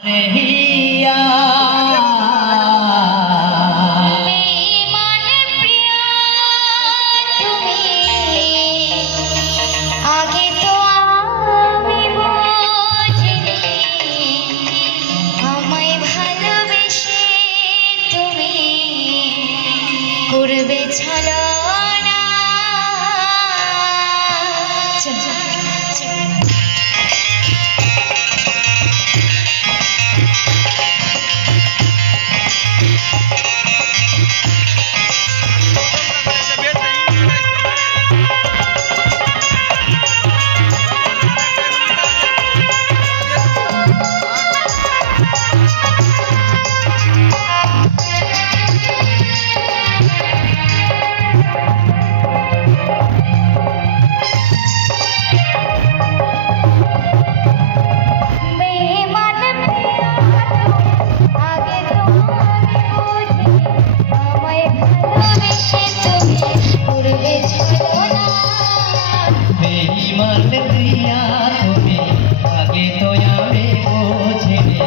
रहिया बेईमान प्रिया तुम्हें आगे तो আমি বুঝিনি আমায় ভালোবেসে তুমি করবে ছলনা बेईमान प्रिया তুমি আগে তো আমি বুঝিনি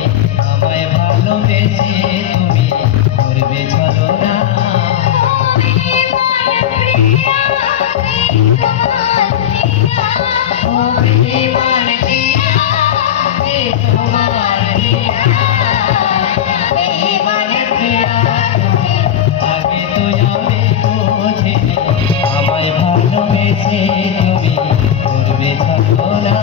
আমায় ভালোবেসে তুমি করবে ছলনা ও বেঈমান প্রিয়া তোমার হিয়া বেঈমান প্রিয়া তুমি আগে তো আমি বুঝিনি আমায় ভালোবেসে তুমি করবে ছলনা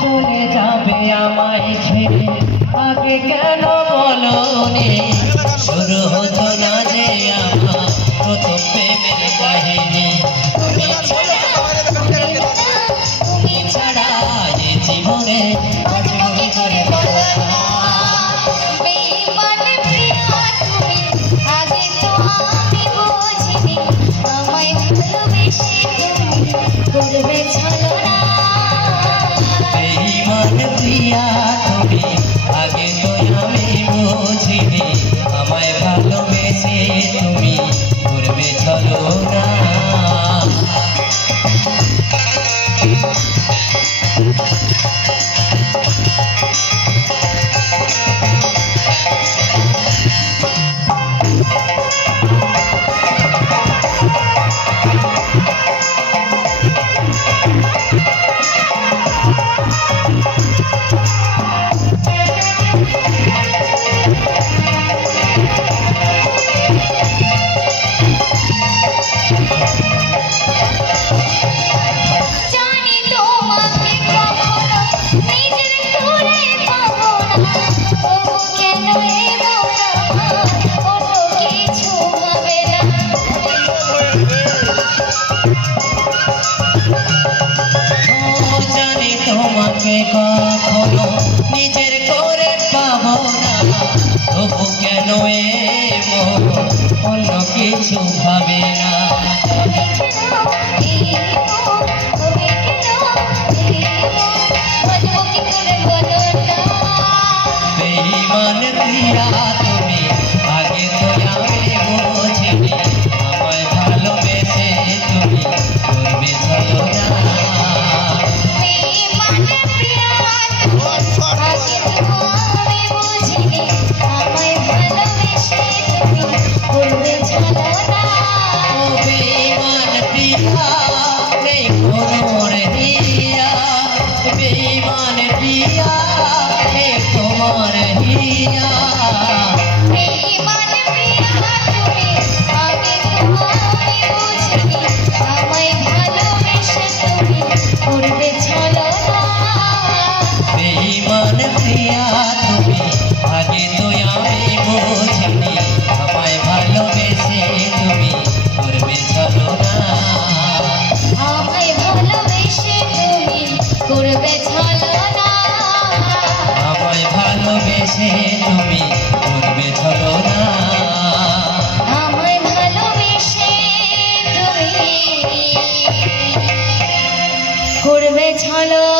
চলে যাবে আমায় ছেড়ে আগে কেন বলনি শুরু হতো না যে আমার প্রথম প্রেমের কাহিনী তুমি ছাড়া এ জীবনে আজ কি করে বলো না বেঈমান প্রিয়া তুমি আগে তো আমি বুঝিনি আমায় ভালোবেসে তুমি করবে ছলনা বেঈমান প্রিয়া তুমি আগে তো আমি বুঝিনি আমায় ভালোবেসে তুমি করবে ছলনা জানি তোমাকে কখনো নিজের করে পাবো না তবু কেন অন্য কিছু হবে না ও জানি তোমাকে কখনো নিজের করে পাবো না তবু কেন অন্য কিছু ভাবে না বেঈমান প্রিয়া তুমি আগে তো আমি বুঝিনি আমায় ভালোবেসে তুমি করবে ছলনা ও বেঈমান প্রিয়া আমায় ভালোবেসে তুমি করবে ছলনা আমায় ভালোবেসে তুমি করবে ছলনা